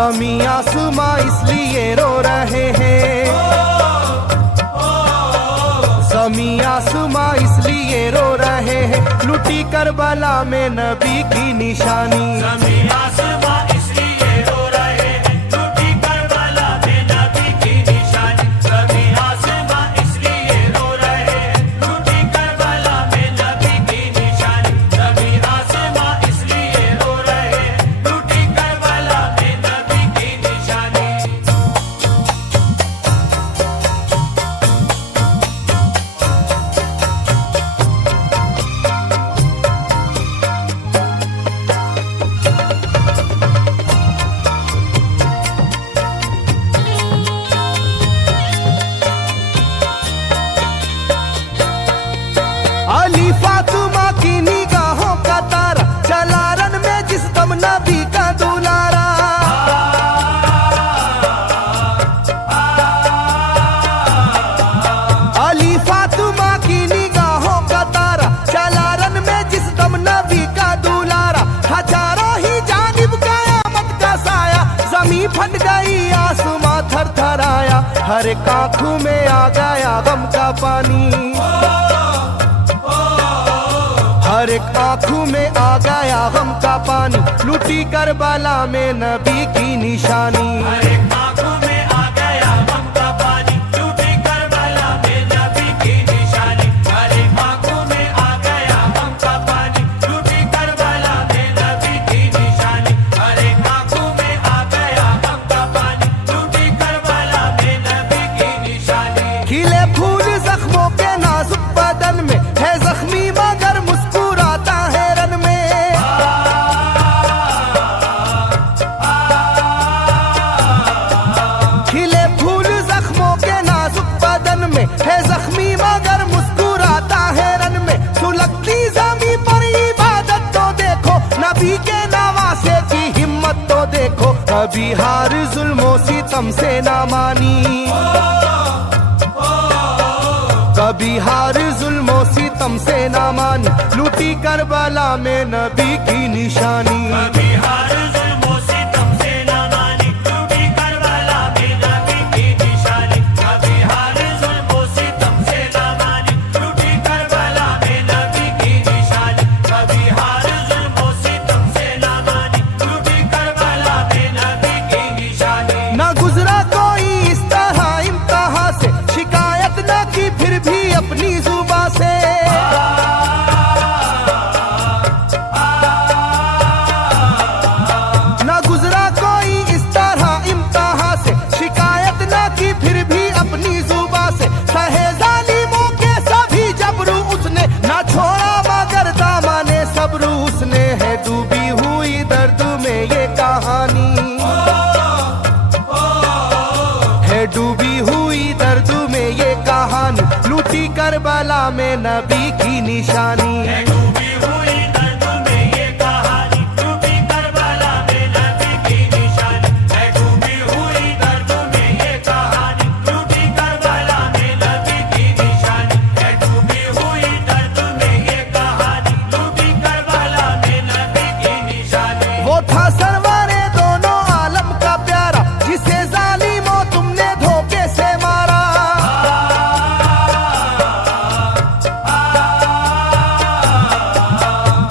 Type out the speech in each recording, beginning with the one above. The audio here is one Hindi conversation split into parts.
ज़मीं आसमां इसलिए रो रहे हैं, ज़मीं आसमां इसलिए रो रहे हैं, लुटी करबला में नबी की निशानी। ज़मीं आसमां इसलिए रो रहे हैं, लुटी करबला में नबी की निशानी। ज़मीं आसमां इसलिए रो रहे हैं, लुटी करबला में नबी की निशानी। ज़मीं आसमां इसलिए रो रहे हैं, लुटी करबला में नबी की निशानी। अली फातिमा की निगाहों का तारा, चला रन में जिस दम नबी का दुलारा। अली फातिमा की निगाहों का तारा, चला रन में जिस दम नबी का दुलारा। हजारों ही जानिब कयामत का साया, जमीन फट गई आसमां थर थर आया। हर एक आंखों में आ गया गम का पानी, हर एक आंखों में आ गया गम का पानी, लुटी करबला में नबी की निशानी। हर एक आंखों में आ गया गम का पानी, लुटी करबला में नबी की निशानी। हर एक आंखों में आ गया गम का पानी, लुटी करबला में नबी की निशानी। हर एक आंखों में आ गया गम का पानी, लुटी करबला में नबी की निशानी। खिले फूल जख्मों के नाजुक बदन में है जख्मी मगर मुस्कुराता है रन में। खिले फूल जख्मों के नाजुक बदन में है जख्मी मगर मुस्कुराता है रन में। सुलगती ज़मीं पर इबादत तो देखो, नबी के नवासे की हिम्मत तो देखो। कभी हार जुल्मों सितम से ना मानी, कभी हार जुल्मों सितम से ना मानी, लुटी करबला में नबी की निशानी। कभी हार जुल्मों सितम से ना मानी, लुटी करबला में नबी की निशानी। कभी हार जुल्मों सितम से ना मानी, लुटी करबला में नबी की निशानी। कभी हार जुल्मों सितम से ना मानी, लुटी करबला में नबी की निशानी। ना गुजरा कोई इस तरह इम्तिहा से, शिकायत न की फिर भी अपनी जुबां से। ना गुजरा कोई इस तरह इम्तिहा से, शिकायत न की फिर भी अपनी जुबां से। सहे जालिमों के सभी जबरू उसने, ना छोड़ा मगर दामने सब्र उसने। है डूबी हुई दर्द में ये कहानी, है डूबी हुई दर्द में ये कहानी, लुटी करबला में नबी की निशानी। है डूबी हुई दर्द में ये कहानी, लुटी करबला में नबी की निशानी। है डूबी हुई दर्द में ये कहानी, लुटी करबला में नबी की निशानी। है डूबी हुई दर्द में ये कहानी, लुटी करबला में नबी की निशानी। वो था सरवारे दोनों आलम का प्यारा, जिसे जालिमों तुमने धोखे से मारा।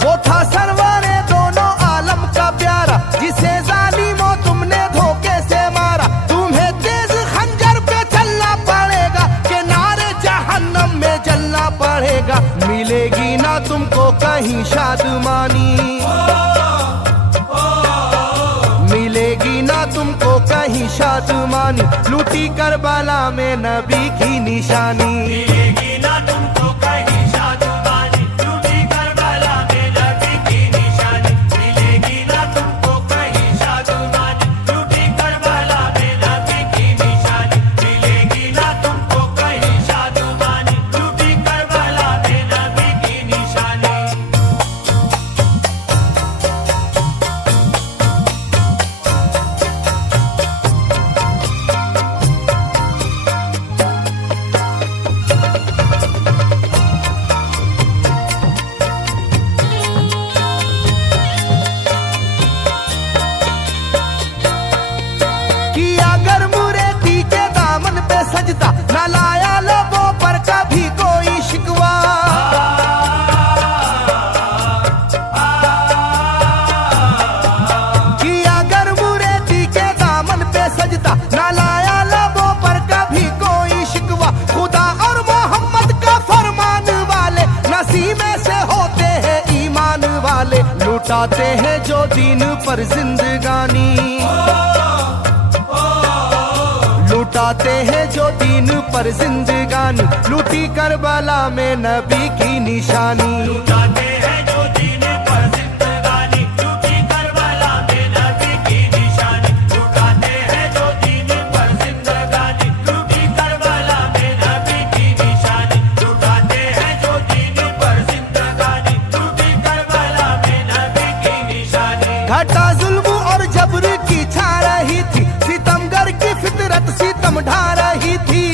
वो था सरवारे दोनों आलम का प्यारा, जिसे जालिमों तुमने धोखे से मारा। तुम्हें तेज खंजर पे चलना पड़ेगा, कि नारे जहन्नम में जलना पड़ेगा। मिलेगी ना तुमको कहीं शादमानी, मिलेगी ना तुमको कहीं शादमानी, लुटी करबला में नबी की निशानी। मिलेगी ना तुमको कहीं शादमानी, लुटी करबला में नबी की निशानी। मिलेगी ना तुमको कहीं शादमानी, लुटी करबला में नबी की निशानी। मिलेगी ना तुमको कहीं शादमानी, लुटी करबला में नबी की निशानी। उसी में से होते हैं ईमान वाले, लुटाते हैं जो दीन पर जिंदगानी, लुटाते हैं जो दीन पर जिंदगानी, लूटी करबला में नबी की निशानी। लुटाते हैं जो दीन पर जिंदगानी, लूटी करबला में नबी की निशानी। लुटाते हैं जो दीन पर जिंदगानी, लूटी करबला में नबी की निशानी। लुटाते हैं जो दीन पर जिंदगानी, लूटी करबला में नबी की निशानी। घटा जुल्म और जबर की छा रही थी, सितमगर की फितरत सितम ढा रही थी।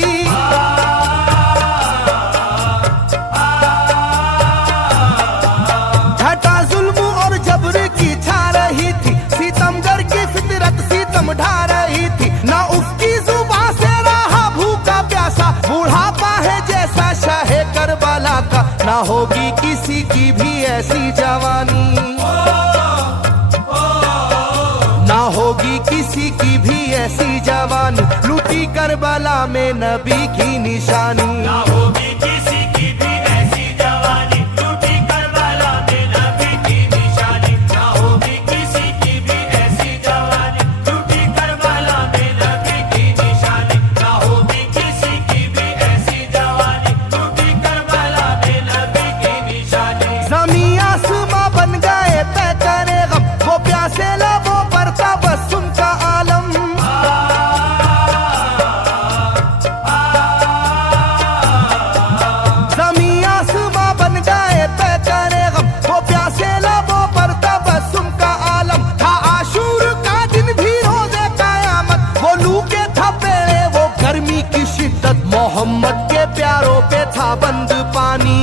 घटा जुल्म और जबर की छा रही थी, सितमगर की फितरत सितम ढा रही थी। ना उसकी जुबान से रहा भूखा प्यासा, बुढ़ापा है जैसा शाहे करबला का, ना होगी किसी की भी ऐसी जवानी, ना होगी किसी की भी ऐसी जवानी, लूटी करबला में नबी की निशानी। ना होगी किसी की भी ऐसी जवानी, लूटी करबला में नबी की निशानी। ना होगी किसी की भी ऐसी जवानी, लूटी करबला में नबी की निशानी। ना होगी किसी की भी ऐसी जवानी, लूटी करबला में नबी की निशानी। ज़मीं आसमां बन गए तय करे गम, वो प्यासे लबों पर तबस्सुम का आलम। ज़मीं आसमां बन गए तय करे गम, वो प्यासे लबों पर तबस्सुम का आलम। था आशूर का दिन भी रोज़े क़यामत, वो लू के थपेड़े वो गर्मी की शिद्दत, मोहम्मद के प्यारों पे था बंद पानी,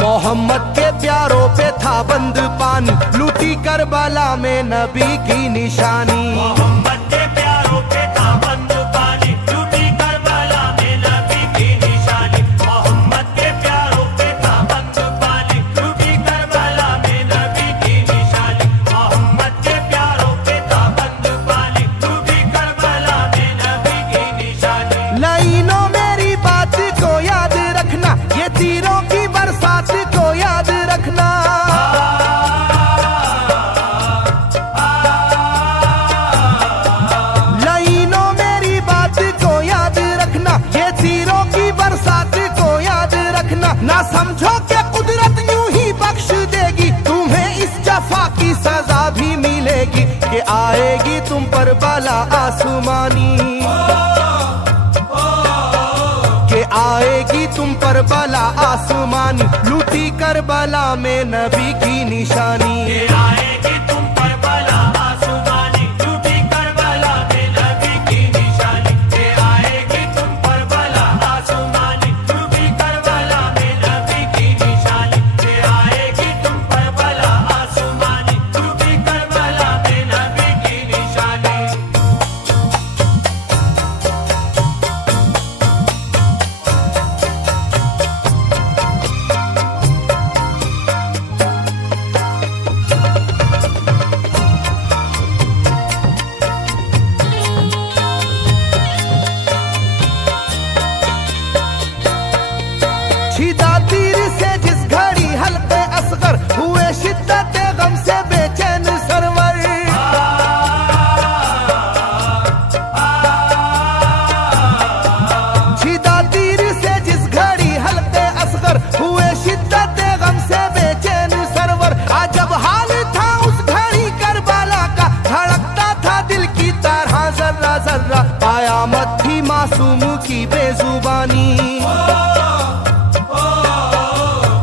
मोहम्मद के प्यारों पे था बंद पानी, लूटी करबला में नबी की निशानी। मोहम्मद के प्यारों पे था बंद पानी, लूटी करबला में नबी की निशानी। मोहम्मद के प्यारों पे था बंद पानी, लूटी करबला में नबी की निशानी। मोहम्मद के प्यारों पे था बंद पानी, लूटी करबला में नबी की निशानी। लाइनों मेरी बात को याद रखना, ये तीरों की बरसात को याद रखना। लाइनों मेरी बात को याद रखना, ये तीरों की बरसात को याद रखना। ना समझो कि कुदरत यूं ही बख्श देगी, तुम्हें इस जफा की सजा भी मिलेगी, कि आएगी तुम पर बला आसमानी, के आएगी तुम पर बला आसमानी, लूटी करबला में नबी की निशानी। ये आएगी तुम पर बला आसमानी, लूटी करबला में नबी की निशानी। ये आएगी तुम पर बला आसमानी, लूटी करबला में नबी की निशानी। ये आएगी तुम पर बला आसमानी, लूटी करबला में नबी की निशानी। छिदा तीर से जिस घड़ी हल्के असगर हुए, शिद्दत गम से बेचैन सरवर। छिदा तीर से जिस घड़ी हल्के असगर हुए, शिद्दत गम से बेचैन सरवर। अजब हाल था उस घड़ी करबला का, धड़कता था दिल की तरह जर्रा जर्रा। कयामत थी मासूम की बेजुबानी,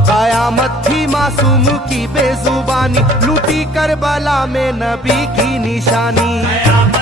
कयामत थी मासूम की बेजुबानी, लूटी करबला में नबी की निशानी। कयामत